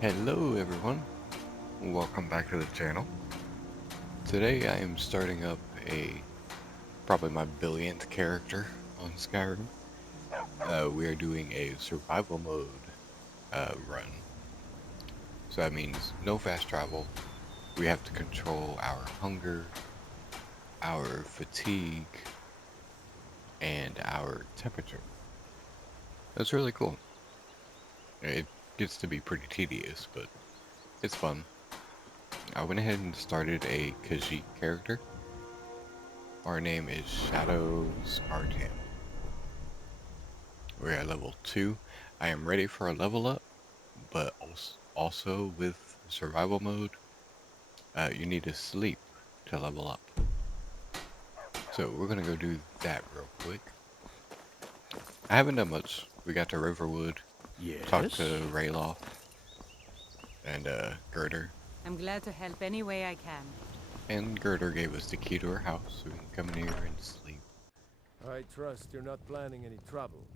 Hello everyone, welcome back to the channel. Today I am starting up probably my billionth character on Skyrim. We are doing a survival mode run. So that means no fast travel. We have to control our hunger, our fatigue, and our temperature. That's really cool. It gets to be pretty tedious, but it's fun. I went ahead and started a Khajiit character. Our name is Shadow Spartan. We're at level 2. I am ready for a level up, but also with survival mode, you need to sleep to level up. So we're going to go do that real quick. I haven't done much. We got to Riverwood, talked Yes? to Rayloff, and Girder. I'm glad to help any way I can. And Girder gave us the key to her house, so we can come in here and sleep. I trust you're not planning any trouble.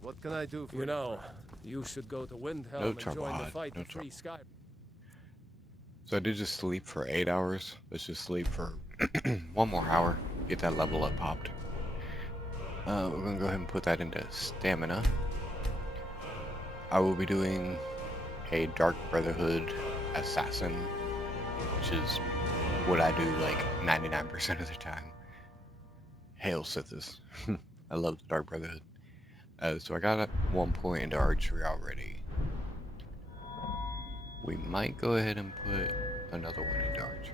What can I do for you? You know, you should go to Windhelm No and trouble, join the Hod. fight No to free trouble. Skyrim. So I did just sleep for 8 hours. Let's just sleep for one more hour. Get that level up popped. We're going to go ahead and put that into stamina. I will be doing a Dark Brotherhood assassin, which is what I do like 99% of the time. Hail Sithis. I love the Dark Brotherhood. So I got 1 point into archery already. We might go ahead and put another one into archery.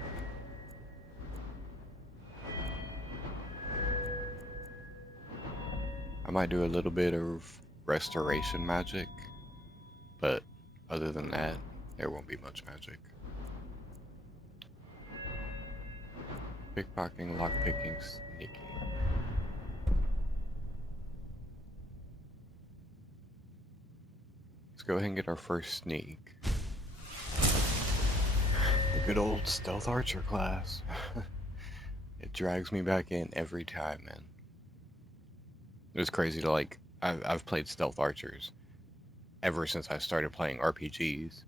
I might do a little bit of restoration magic, but other than that, there won't be much magic. Pickpocketing, lockpicking, sneaking. Let's go ahead and get our first sneak. The good old stealth archer class. It drags me back in every time, man. It's crazy to I've played stealth archers ever since I started playing RPGs.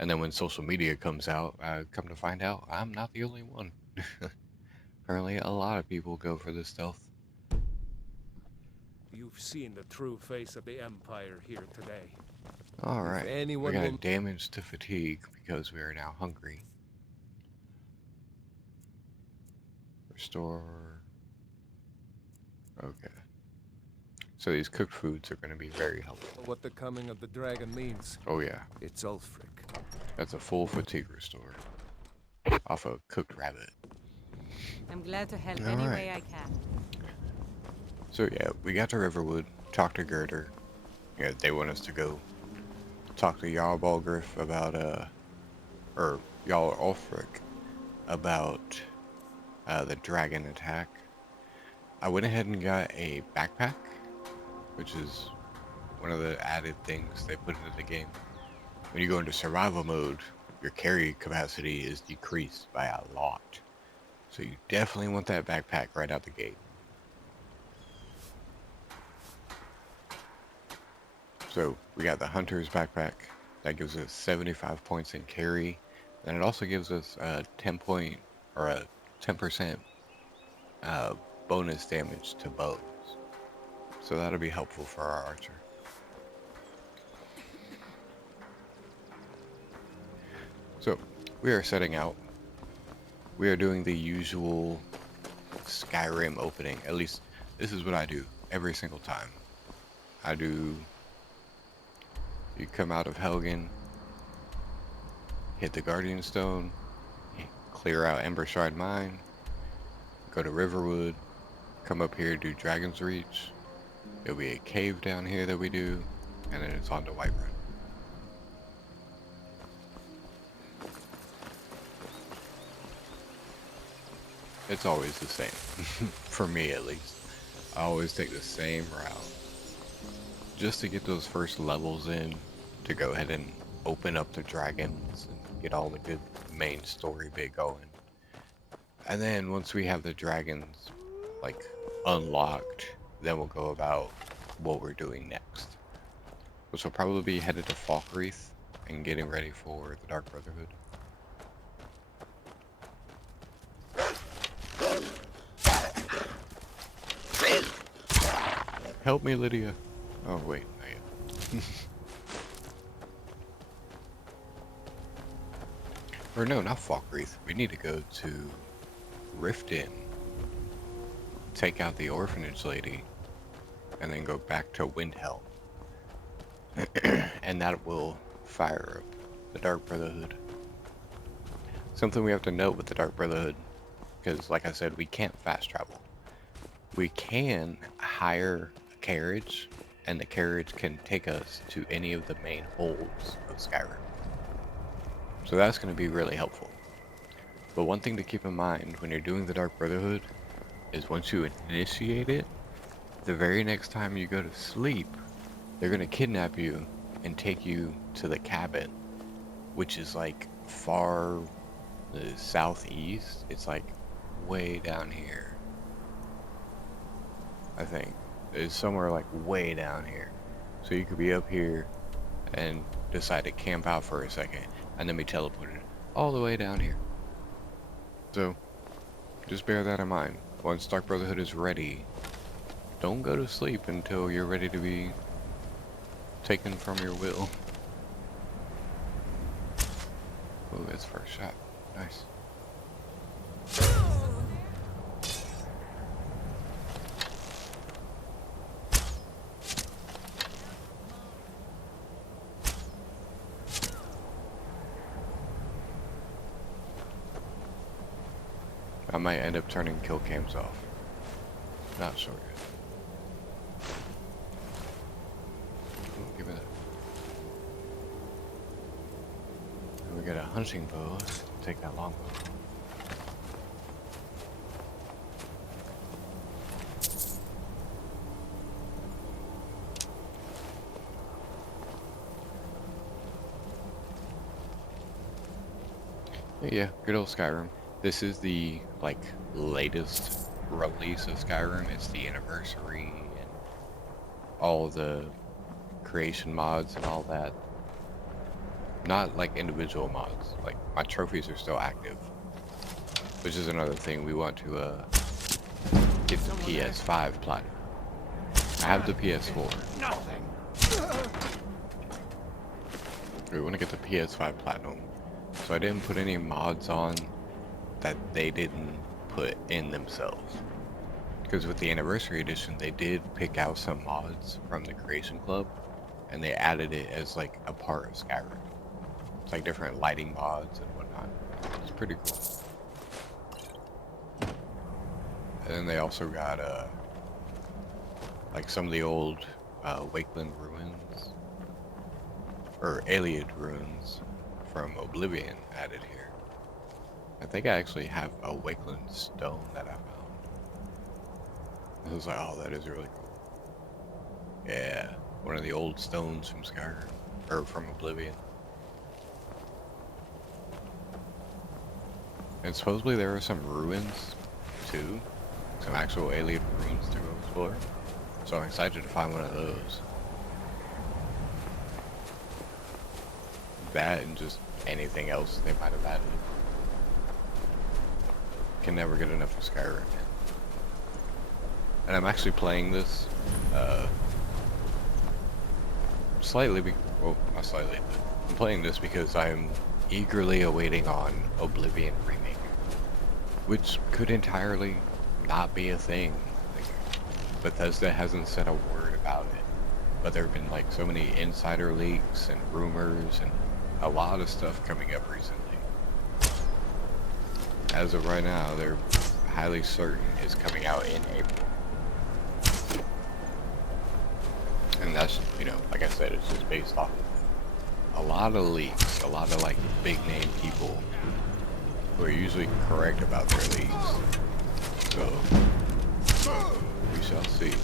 And then when social media comes out, I come to find out I'm not the only one. Apparently a lot of people go for the stealth. You've seen the true face of the Empire here today. Alright, we anyone got will... damage to fatigue because we are now hungry. Restore. Okay. So these cooked foods are going to be very helpful. What the coming of the dragon means. Oh yeah, It's Ulfric. that's a full fatigue restore off a cooked rabbit. I'm glad to help any Alright, way I can. so yeah, we got to Riverwood, talked to Girder. Yeah, they want us to go talk to Jarl Balgriff about, or Jarl Ulfric about the dragon attack. I went ahead and got a backpack, which is one of the added things they put into the game. When you go into survival mode, your carry capacity is decreased by a lot. So you definitely want that backpack right out the gate. So we got the Hunter's backpack. That gives us 75 points in carry. And it also gives us a 10% bonus damage to bows. So that'll be helpful for our archer. So we are setting out. We are doing the usual Skyrim opening. At least this is what I do every single time. You come out of Helgen, hit the Guardian Stone, clear out Embershard Mine, go to Riverwood, come up here, do Dragon's Reach. There'll be a cave down here that we do, and then it's on to Whiterun. It's always the same, for me at least. I always take the same route, just to get those first levels in, to go ahead and open up the dragons and get all the good main story bit going. And then once we have the dragons like unlocked, then we'll go about what we're doing next. Which will probably be headed to Falkreath and getting ready for the Dark Brotherhood. Help me, Lydia. Oh, wait, not yet. Or no, not Falkreath. We need to go to Riften, take out the orphanage lady, and then go back to Windhelm. And that will fire up the Dark Brotherhood. Something we have to note with the Dark Brotherhood, because like I said, we can't fast travel. We can hire a carriage, and the carriage can take us to any of the main holds of Skyrim. So that's going to be really helpful. But one thing to keep in mind when you're doing the Dark Brotherhood is once you initiate it, the very next time you go to sleep, they're going to kidnap you and take you to the cabin, which is like far southeast. It's like way down here, I think. It's somewhere like way down here. So you could be up here and decide to camp out for a second and then be teleported all the way down here. So just bear that in mind. Once Dark Brotherhood is ready, don't go to sleep until you're ready to be taken from your will. Oh, that's first shot. Nice. I might end up turning kill cams off. Not so good. Ooh, give me that. And we got a hunting bow. Let's take that longbow. Yeah, good old Skyrim. This is the, like, latest release of Skyrim. It's the anniversary and all the creation mods and all that. Not like individual mods. Like, my trophies are still active. Which is another thing. We want to get the PS5 platinum. I have the PS4. Nothing. We want to get the PS5 platinum. So I didn't put any mods on that they didn't put in themselves. Because with the anniversary edition, they did pick out some mods from the Creation Club, and they added it as like a part of Skyrim. It's like different lighting mods and whatnot. It's pretty cool. And then they also got like some of the old Wakeland ruins, or Iliad ruins from Oblivion added here. I think I actually have a Wakeland stone that I found. I was like, oh, that is really cool. Yeah, one of the old stones from Skyrim, or from Oblivion. And supposedly there are some ruins, too. Some actual Iliad ruins to go explore. So I'm excited to find one of those. That and just anything else they might have added. Can never get enough of Skyrim, man. And I'm actually playing this, slightly, well, not slightly, but I'm playing this because I'm eagerly awaiting on Oblivion Remake, which could entirely not be a thing. Like, Bethesda hasn't said a word about it, but there have been like so many insider leaks and rumors and a lot of stuff coming up recently. As of right now, they're highly certain it's coming out in April. And that's, you know, like I said, it's just based off of a lot of leaks, a lot of like big name people who are usually correct about their leaks. So, we shall see.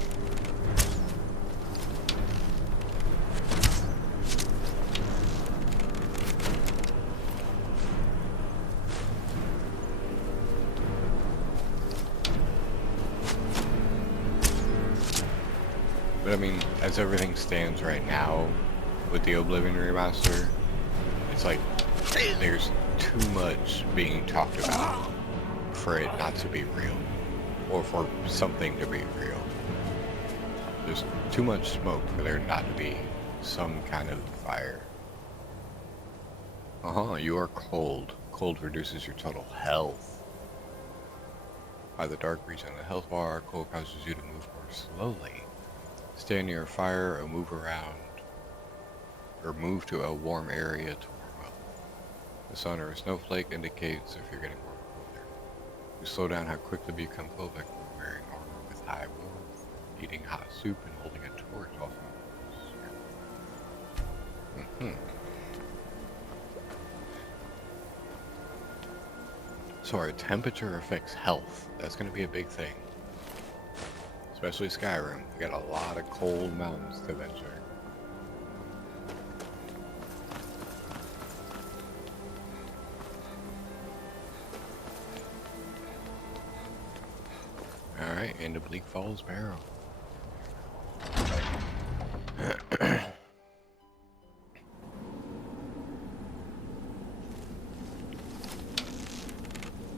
But I mean, as everything stands right now with the Oblivion remaster, It's like there's too much being talked about for it not to be real, or for something to be real. There's too much smoke for there not to be some kind of fire. You are cold. Cold reduces your total health. By the dark region of the health bar, cold causes you to move more slowly. Stay near a fire or move around, or move to a warm area to warm up. The sun or a snowflake indicates if you're getting more colder. You slow down how quickly you become cold by wearing armor with high warmth, eating hot soup, and holding a torch also. So our temperature affects health. That's going to be a big thing. Especially Skyrim. We got a lot of cold mountains to venture. Alright, into Bleak Falls Barrow.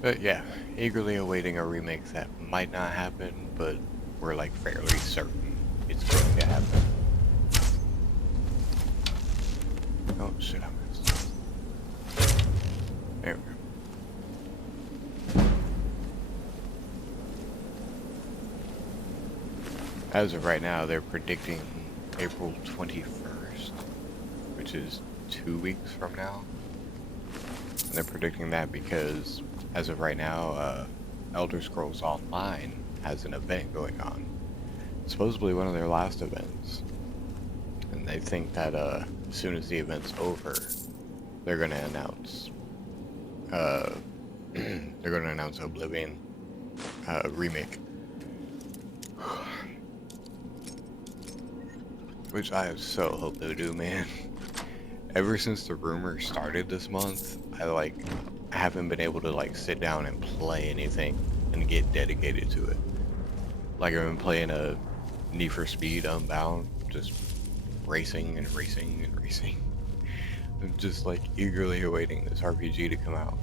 But yeah, eagerly awaiting a remake that might not happen, but we're like fairly certain it's going to happen. Oh shit, I missed. There we go. As of right now, they're predicting April 21st, which is 2 weeks from now. And they're predicting that because as of right now, Elder Scrolls Online has an event going on. Supposedly one of their last events. And they think that as soon as the event's over, they're going to announce Oblivion remake. Which I so hope they do, man. Ever since the rumor started this month, I haven't been able to sit down and play anything and get dedicated to it. Like I've been playing a Need for Speed Unbound, just racing and racing and racing. I'm just eagerly awaiting this RPG to come out.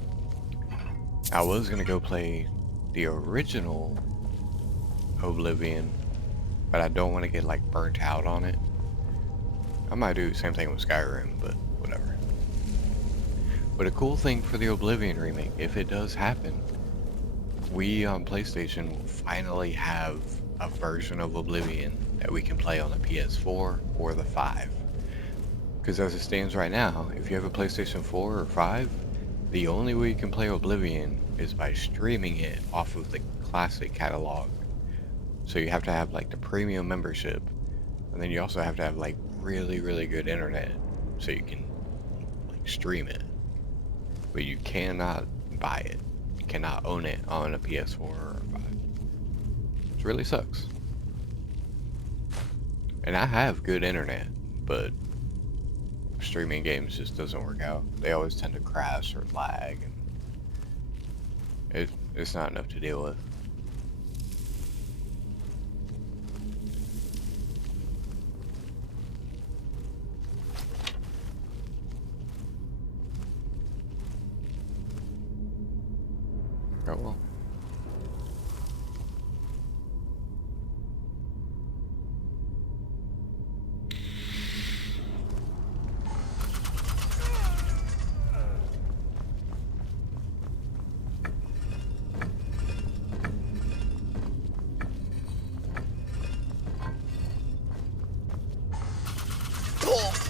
I was gonna go play the original Oblivion, but I don't want to get burnt out on it. I might do the same thing with Skyrim, but whatever. But a cool thing for the Oblivion remake, if it does happen, we on PlayStation will finally have a version of Oblivion that we can play on the PS4 or the 5. Because as it stands right now, if you have a PlayStation 4 or 5, the only way you can play Oblivion is by streaming it off of the classic catalog. So you have to have the premium membership, and then you also have to have really, really good internet so you can stream it. But you cannot buy it. You cannot own it on a PS4 or 5. Which really sucks. And I have good internet, but streaming games just doesn't work out. They always tend to crash or lag, and it's not enough to deal with. Oh well.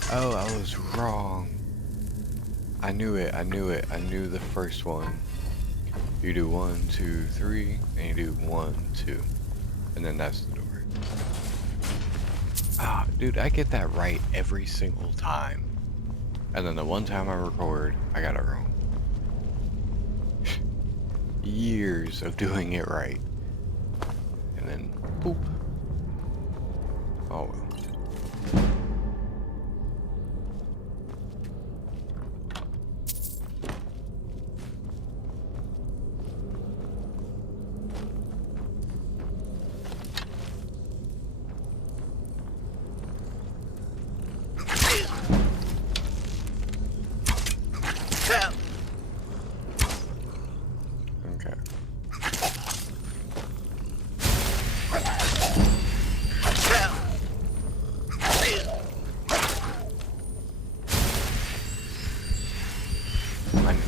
Oh, I was wrong. I knew it. I knew the first one. You do 1, 2, 3, and you do 1, 2, and then that's the door. Ah, dude, I get that right every single time. And then the one time I record, I got it wrong. Years of doing it right. And then, boop. Oh well.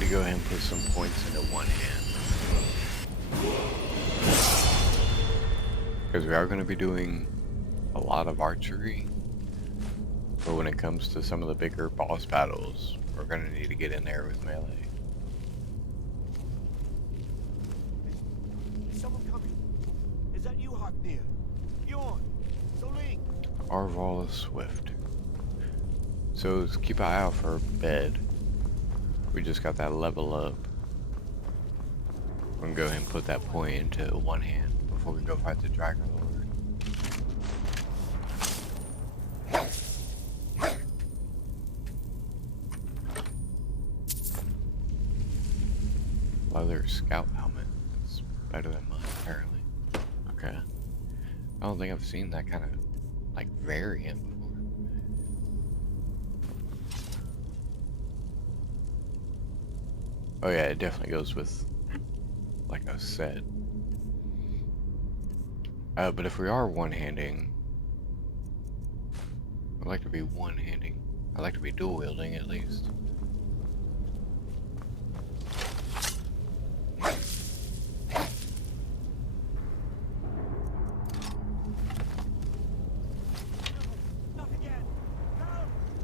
go ahead and put some points into one hand. Because we are going to be doing a lot of archery. But when it comes to some of the bigger boss battles, we're going to need to get in there with melee. Is someone coming? Is that you, Hocknear? Bjorn? Soling? Arval Swift. So let's keep an eye out for a bed. We just got that level up. We're going to go ahead and put that point into one hand before we go fight the Dragon Lord. Leather scout helmet. It's better than mine, apparently. Okay. I don't think I've seen that kind of, like, variant before. Oh yeah, it definitely goes with, like, a set. But if we are one-handing, I'd like to be one-handing. I'd like to be dual-wielding, at least.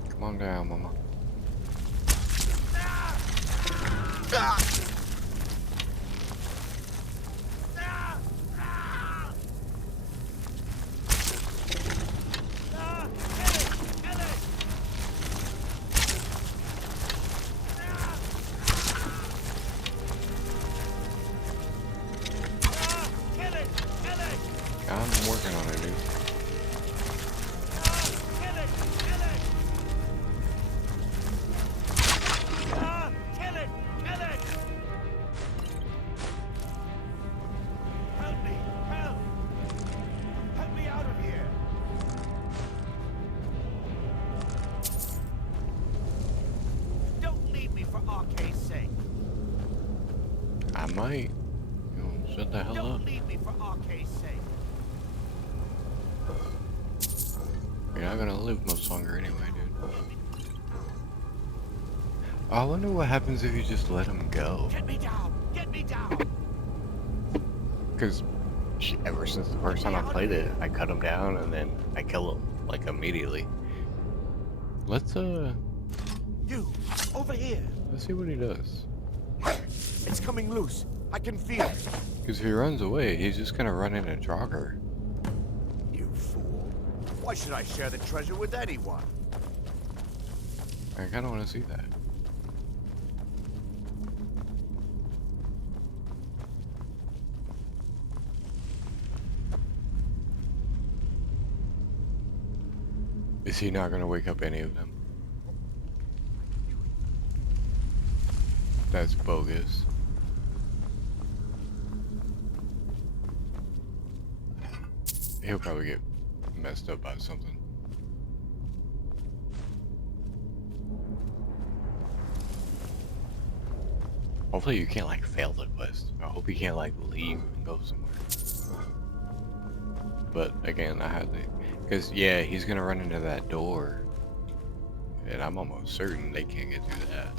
Come on down, mama. I'm working on it, dude. I might. You know, shut the hell up. Don't leave me for Arcade's sake. You're not gonna live much longer anyway, dude. I wonder what happens if you just let him go. Get me down! Get me down! Because ever since the first time I played it, I cut him down and then I kill him, like, immediately. Let's You! Over here! let's see what he does. It's coming loose. I can feel it. Because if he runs away, he's just gonna run into Draugr. You fool. Why should I share the treasure with anyone? I kinda wanna see that. Is he not gonna wake up any of them? That's bogus. He'll probably get messed up by something. Hopefully you can't, like, fail the quest. I hope you can't, like, leave and go somewhere. But again, I had to, because yeah, he's gonna run into that door, and I'm almost certain they can't get through that.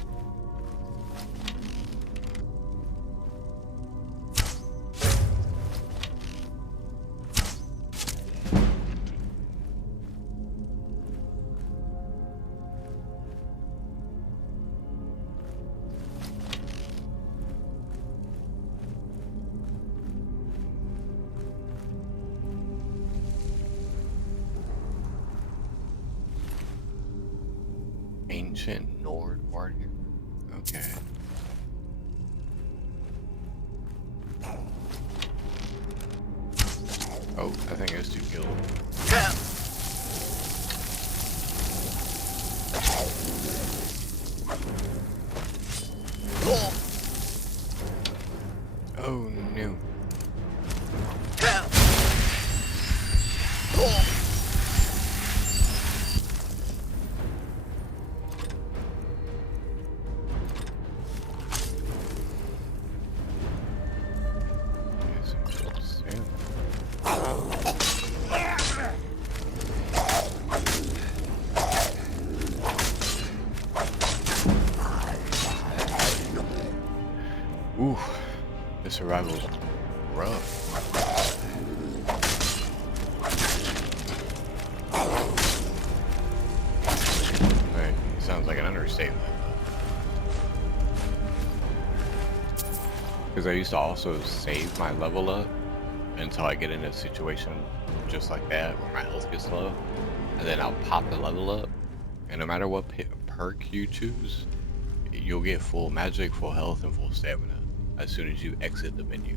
Ancient Nord warrior. Okay. Oh, I think it's too killed. Oh no. survival's rough. Right, sounds like an understatement. Because I used to also save my level up until I get in a situation just like that where my health gets low, and then I'll pop the level up, and no matter what perk you choose, you'll get full magic, full health, and full stamina as soon as you exit the menu.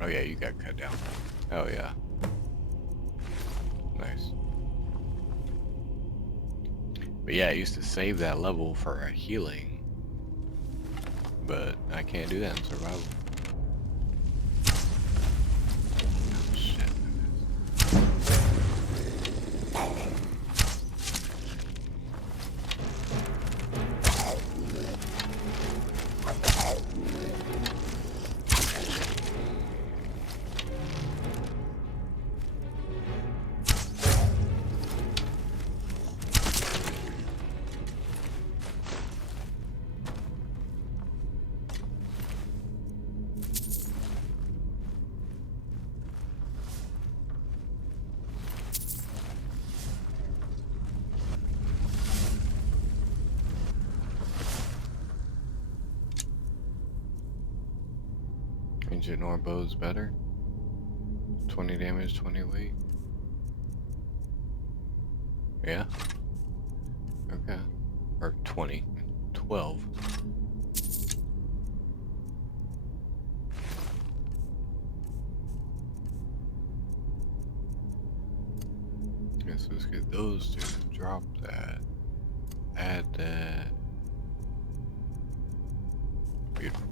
Oh yeah, you got cut down. Oh yeah. Nice. But yeah, I used to save that level for a healing, but I can't do that in survival. Oh shit. Ancient Nor bow's better. 20 damage, 20 weight. Yeah. Okay. Or 20. 12. Yes, let's get those two. Drop that. Add that. Beautiful.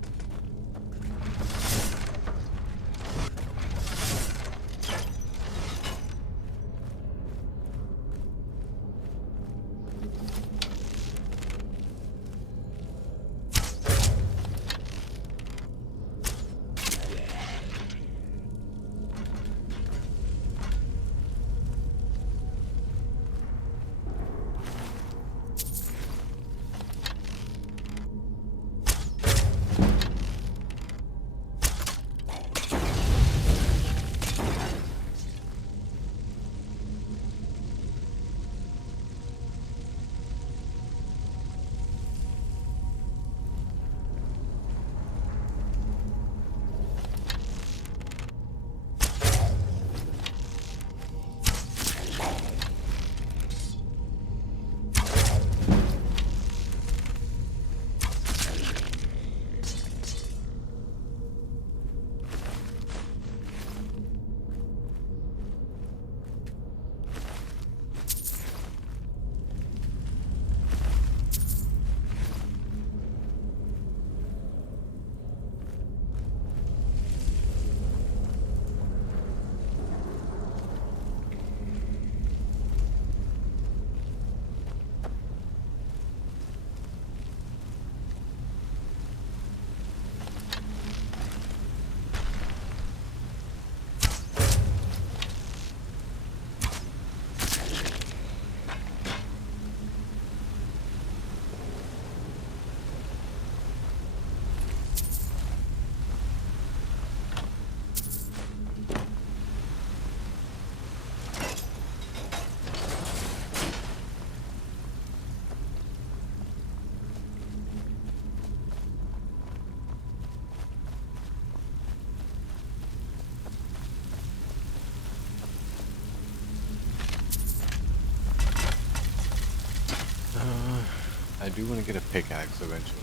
I do want to get a pickaxe eventually.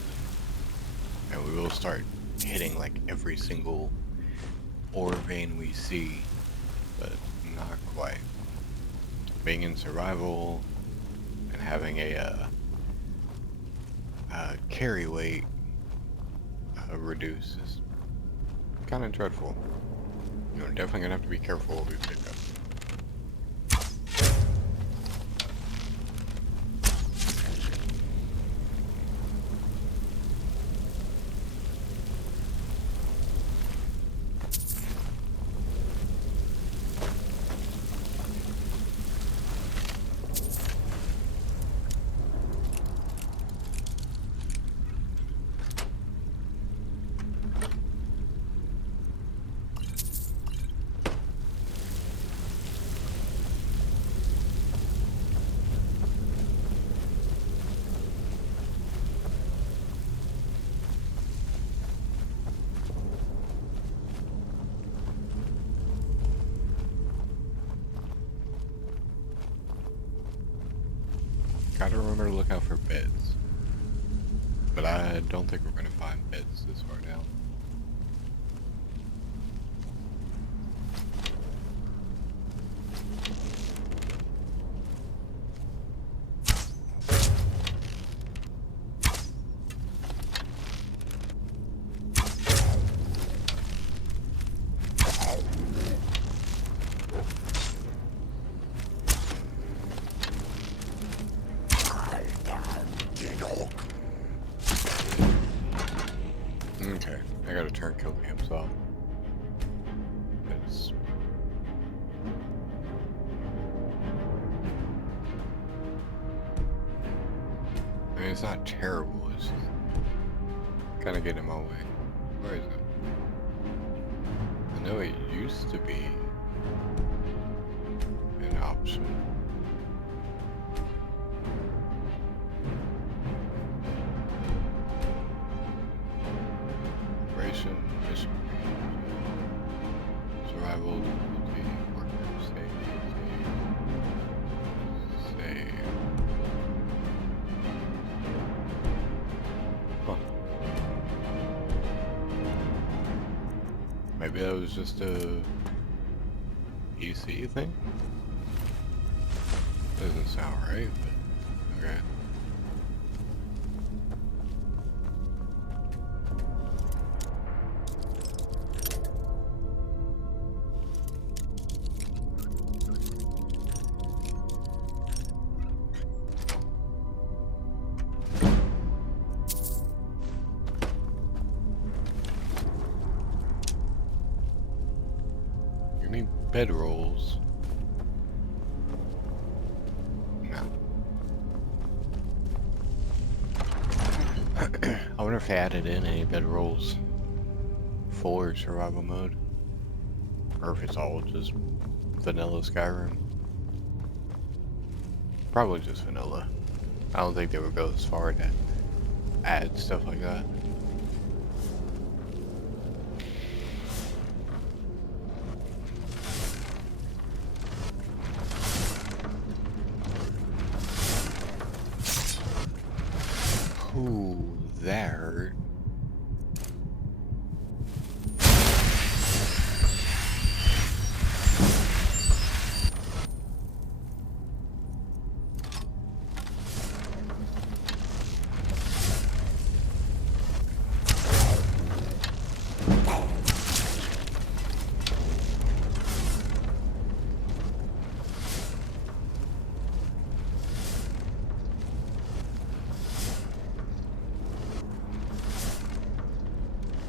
And we will start hitting like every single ore vein we see, but not quite. Being in survival and having a carry weight reduce is kind of dreadful. You're definitely gonna have to be careful what we pick up. Gotta remember to look out for beds. But I don't think we're gonna find beds this far down. Okay, I gotta turn kill cams off. It's... I mean, it's not terrible, it's just kinda getting in my way. Where is it? I know it used to be an option. Operation, mission, survival, difficulty, worker, save. Huh. Maybe that was just a EC thing? Doesn't sound right, but okay. You need bedrolls. No. I wonder if they added in any bedrolls for survival mode, or if it's all just vanilla Skyrim. Probably just vanilla. I don't think they would go as far to add stuff like that. Ooh, that hurt.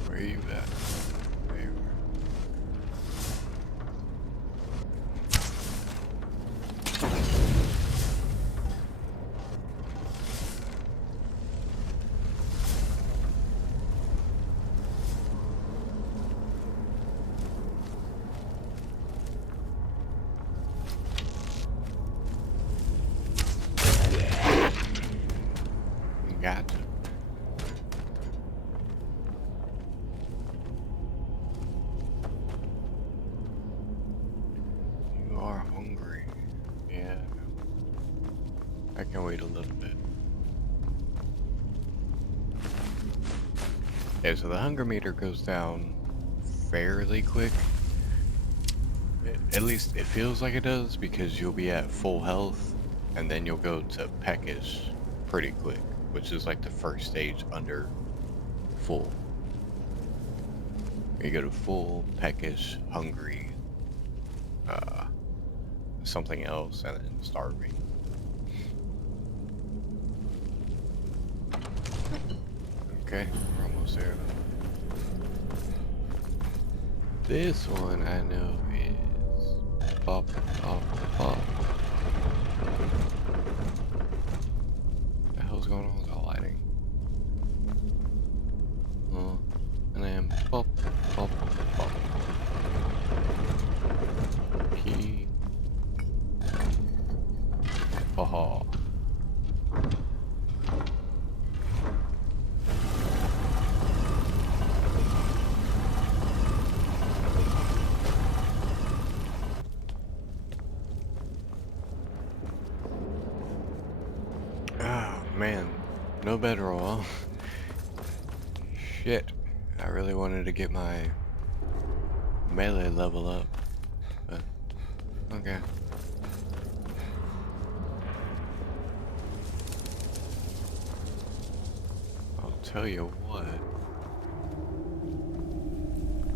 Where are you at? There you are. Gotcha. You are hungry. Yeah. I can wait a little bit. Yeah, so the hunger meter goes down fairly quick. At least it feels like it does, because you'll be at full health and then you'll go to peckish pretty quick, which is like the first stage under full. You go to full, peckish, hungry, something else, and then starving. Okay, we're almost there. This one I know is pop, pop, pop. What the hell's going on with the lighting? And then pop, pop, pop. Key. Haha. No bedroll. Shit. I really wanted to get my melee level up, but okay. I'll tell you what.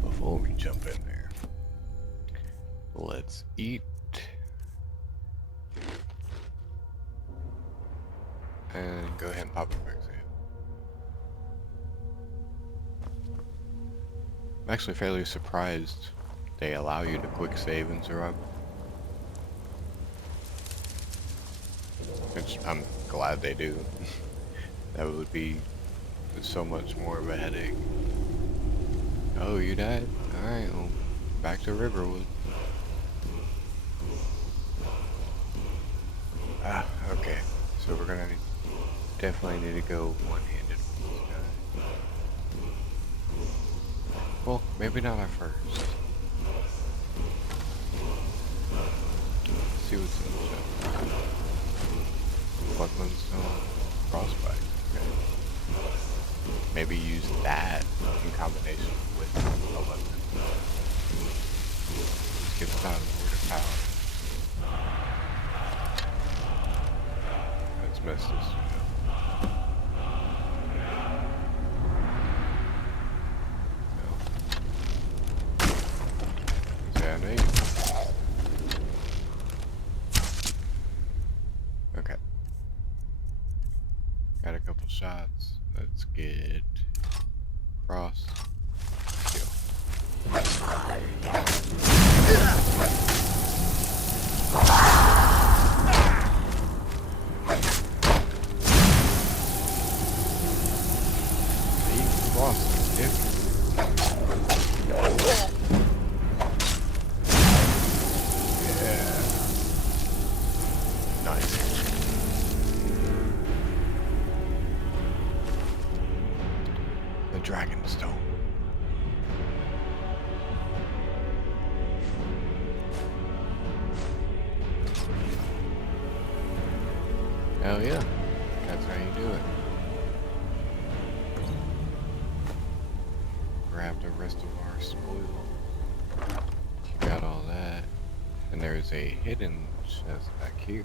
Before we jump in there, let's eat. And go ahead and pop a quick save. I'm actually fairly surprised they allow you to quick save in survival. Which I'm glad they do. That would be so much more of a headache. Oh, you died? Alright, well, back to Riverwood. Ah, okay. So we're gonna definitely need to go one-handed with this guy. Well, maybe not at first. Let's see what's in the chest. Buckland Stone, Frostbite. Okay. Maybe use that in combination with a weapon. Let's get about word of power. Let's mess this up. Okay. Got a couple shots. Let's get cross. Kill. See, we lost this kid. The Dragon Stone. Hell yeah, that's how you do it. Grab the rest of our spoil. Got all that. And there's a hidden chest back here.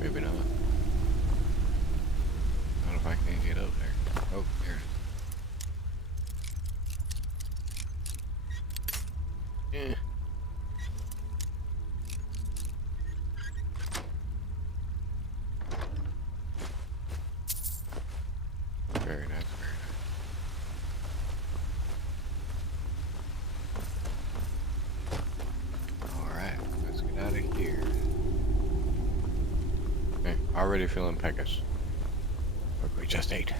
Maybe not. I don't know if I can get up there. Oh, there it is. Very nice, very nice. Alright, let's get out of here. Okay, already feeling peckish. Look, we just ate.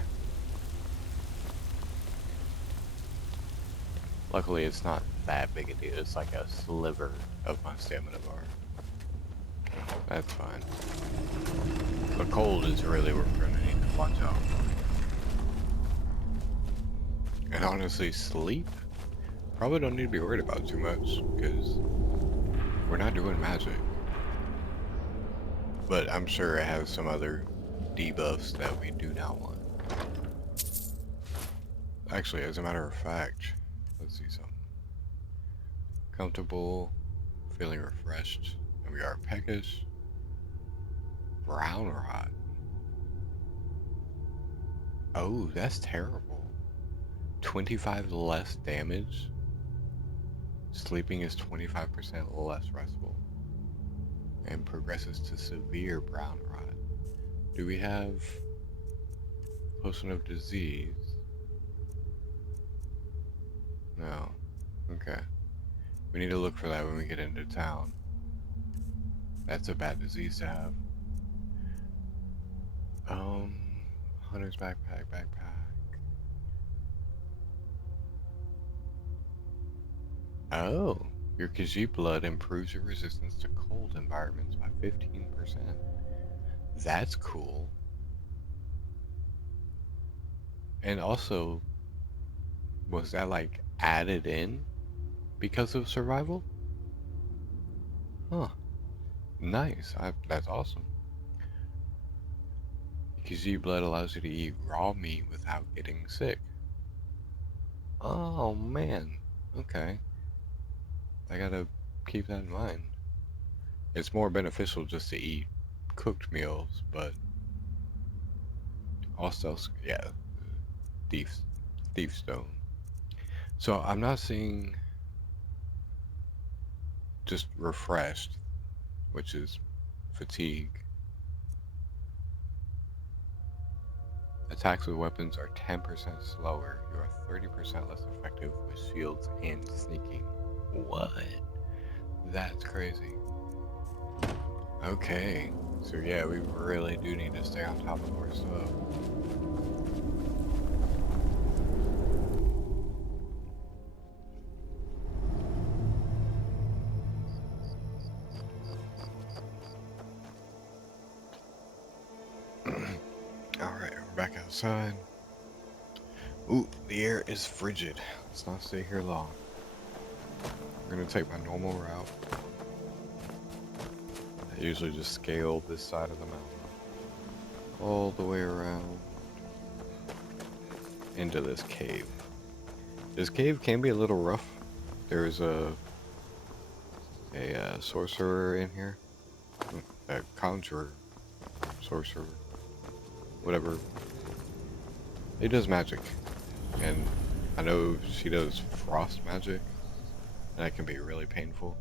Luckily, it's not that big a deal. It's like a sliver of my stamina bar. That's fine. The cold is really what we're gonna need to watch out for. And honestly, sleep, probably don't need to be worried about too much, because we're not doing magic. But I'm sure it has some other debuffs that we do not want. Actually, as a matter of fact, let's see something. Comfortable, feeling refreshed, and we are peckish. Brown rot. Oh, that's terrible. 25 less damage. Sleeping is 25% less restful. And progresses to severe brown rot. Do we have potion of disease? No. Okay. We need to look for that when we get into town. That's a bad disease to have. Hunter's backpack. Oh, your Khajiit blood improves your resistance to cold environments by 15%. That's cool. And also, was that like added in because of survival? Huh. Nice. That's awesome. Because blood allows you to eat raw meat without getting sick. Oh man. Okay. I gotta keep that in mind. It's more beneficial just to eat cooked meals, but also, yeah, thief, thief stone. So I'm not seeing just refreshed, which is fatigue. Attacks with weapons are 10% slower. You are 30% less effective with shields and sneaking. What? That's crazy. Okay. So yeah, we really do need to stay on top of our stuff. Alright, we're back outside. Ooh, the air is frigid. Let's not stay here long. We're gonna take my normal route. I usually just scale this side of the mountain all the way around into this cave. This cave can be a little rough. There's a sorcerer in here, a conjurer, sorcerer, whatever. He does magic, and I know she does frost magic, and that can be really painful.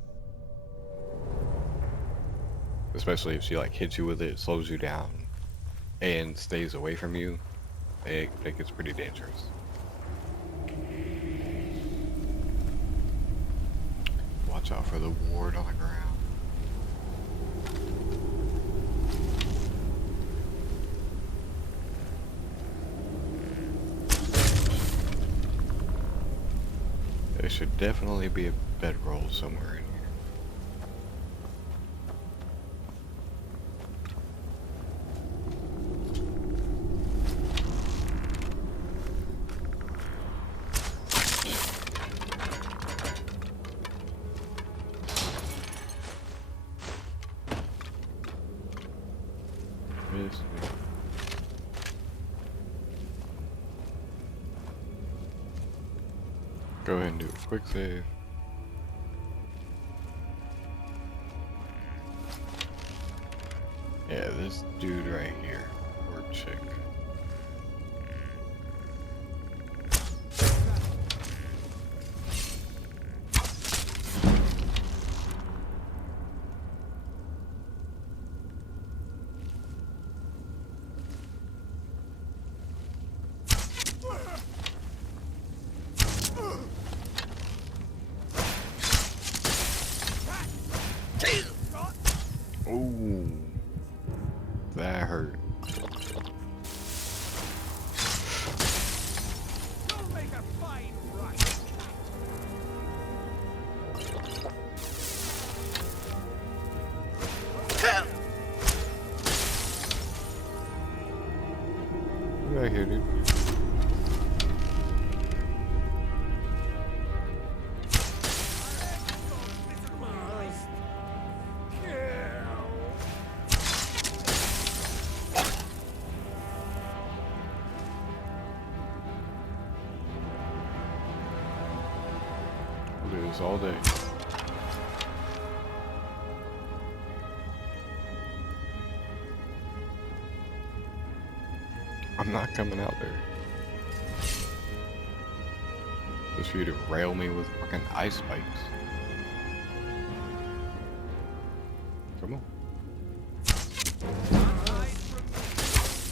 Especially if she like hits you with it, slows you down, and stays away from you. It gets pretty dangerous. Watch out for the ward on the ground. There should definitely be a bedroll somewhere in here. Go ahead and do a quick save. Yeah, this dude right here, or chick. Ooh, that hurt. You'll make a fine right. Get back here, dude. We'll do this all day. I'm not coming out there. Just for you to rail me with fucking ice spikes. Come on.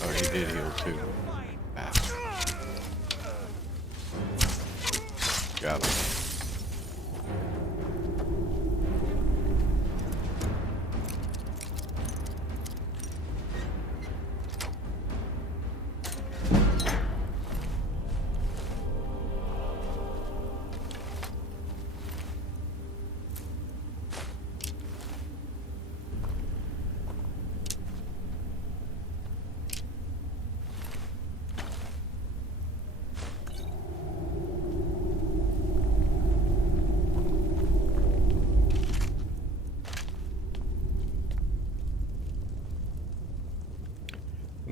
Oh, he did heal too. Bastard. Got him.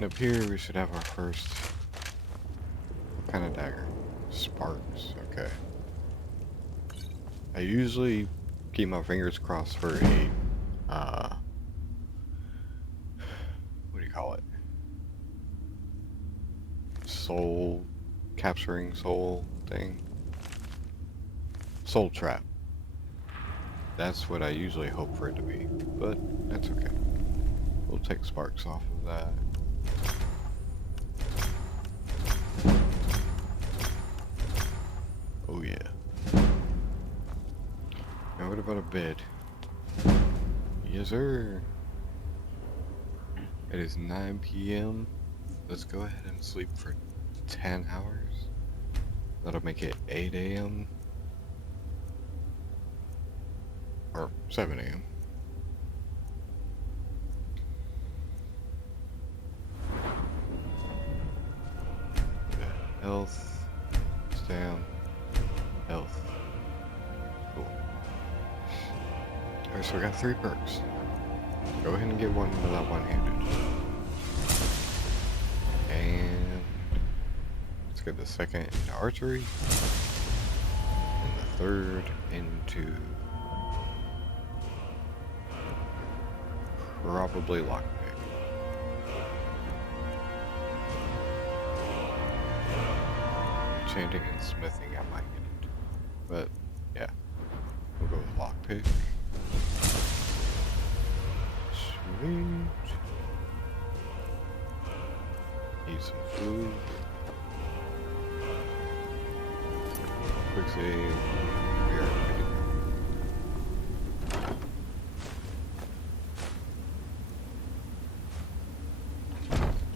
up here, we should have our first... What kind of dagger? Sparks, okay. I usually keep my fingers crossed for a, what do you call it? Soul, capturing soul thing. Soul trap. That's what I usually hope for it to be, but that's okay. We'll take sparks off of that. Oh yeah. Now what about a bed? Yes sir. It is 9 p.m. Let's go ahead and sleep for 10 hours. That'll make it 8 a.m. Or 7 a.m. Health, stam, health. Cool. Alright, so I got 3 perks. Go ahead and get one without one-handed. And let's get the second into archery. And the third into probably lockpick. Enchanting and smithing, I might get into. But yeah, we'll go with lockpick. Sweet. Eat some food. Quick save. We are ready.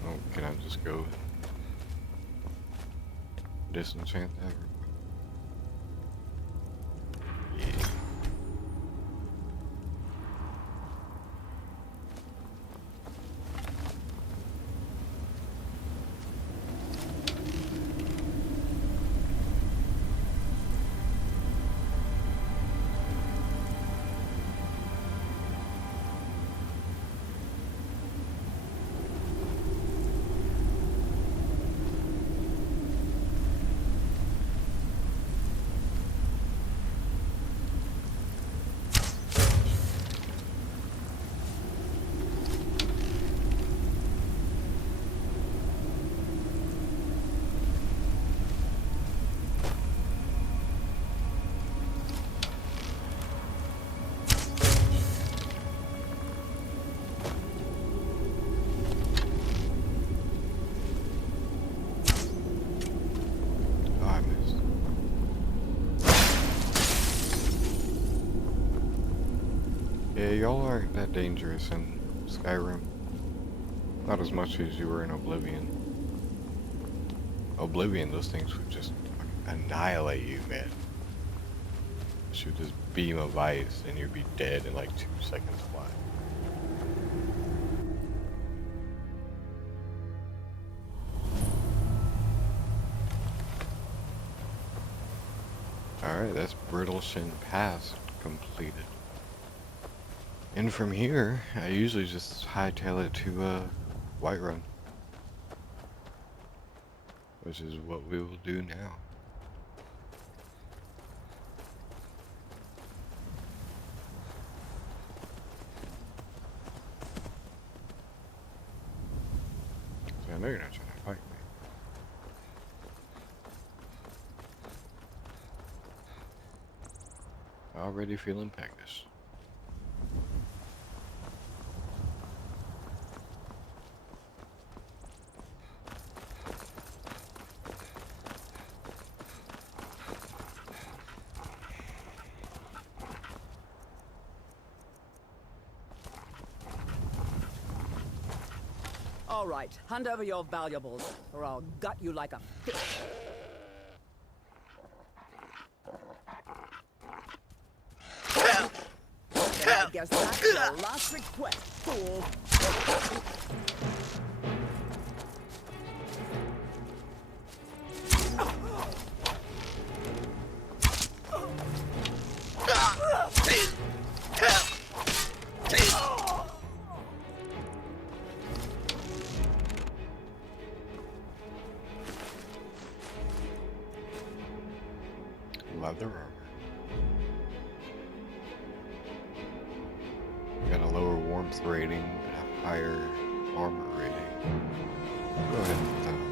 Oh, can I just go disenchant that? Yeah. Yeah, y'all aren't that dangerous in Skyrim. Not as much as you were in Oblivion. Oblivion, those things would just annihilate you, man. Shoot this beam of ice and you'd be dead in like 2 seconds flat. Alright, that's Brittle Shin Pass completed. And from here, I usually just hightail it to Whiterun. Which is what we will do now. So I know you're not trying to fight me. Already feeling peckish. All right, hand over your valuables, or I'll gut you like a fish. I guess that's your last request, fool. leather armor. Got a lower warmth rating, but a higher armor rating. Go ahead and put that on.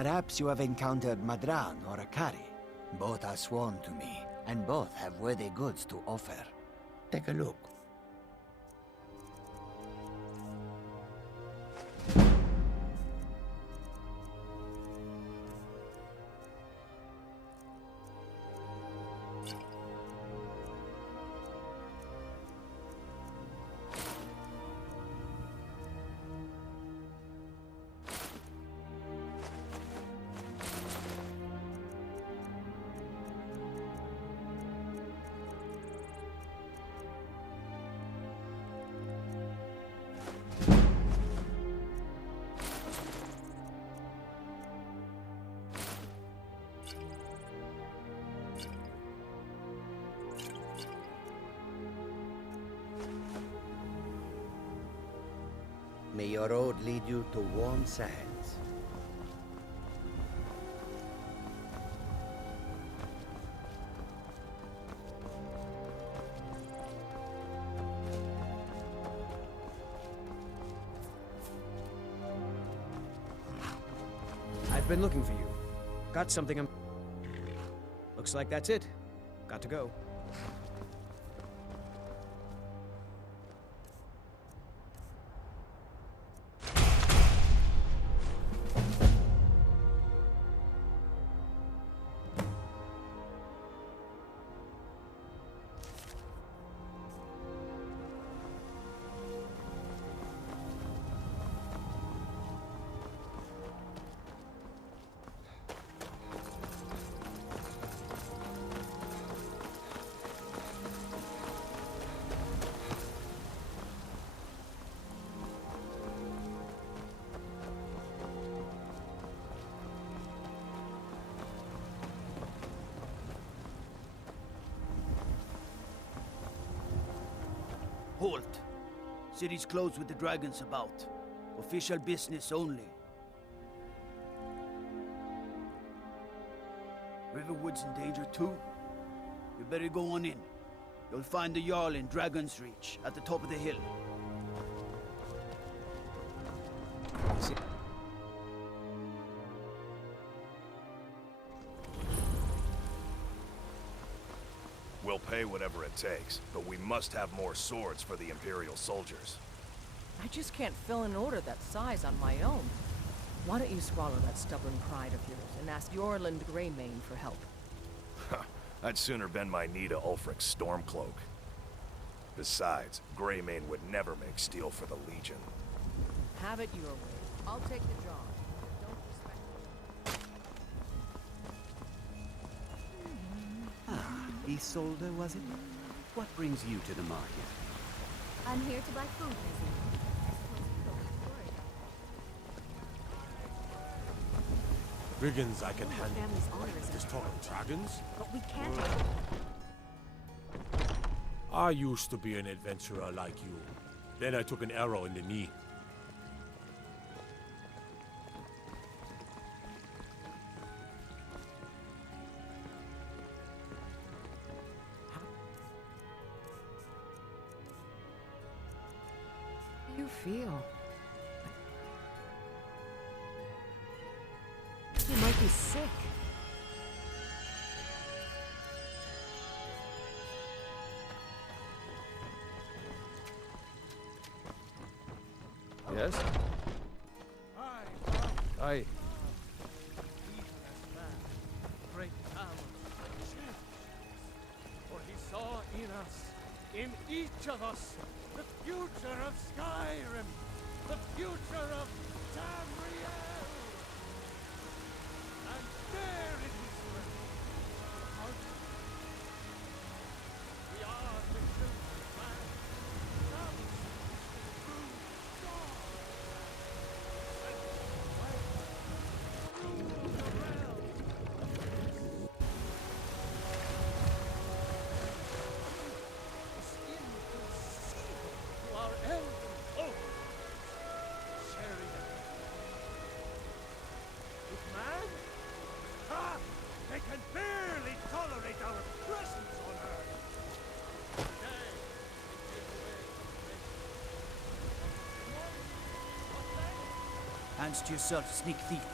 Perhaps you have encountered Madran or Akari. Both are sworn to me, and both have worthy goods to offer. Take a look. May your road lead you to warm sands. I've been looking for you. Got something Looks like that's it. Got to go. Halt. City's closed with the dragons about. Official business only. Riverwood's in danger too. You better go on in. You'll find the Jarl in Dragon's Reach, at the top of the hill. We'll pay whatever it takes, but we must have more swords for the Imperial soldiers. I just can't fill an order that size on my own. Why don't you swallow that stubborn pride of yours and ask Yorland Greymane for help? I'd sooner bend my knee to Ulfric's Stormcloak. Besides, Greymane would never make steel for the Legion. Have it your way. I'll take the job. Don't respect me. Isolde, was it? What brings you to the market? I'm here to buy food, Lizzie. I suppose you don't have to worry about Brigands I can Your handle. family's honor is Just talking dragons? but we can't. I used to be an adventurer like you. Then I took an arrow in the knee. How do you feel? You might be sick. Yes? Aye. Great power. For he saw in us, in each of us, the future of Skyrim, the future of Tamriel. And there it is written, we are the children of man, promised through God. Hands to yourself, sneak thief.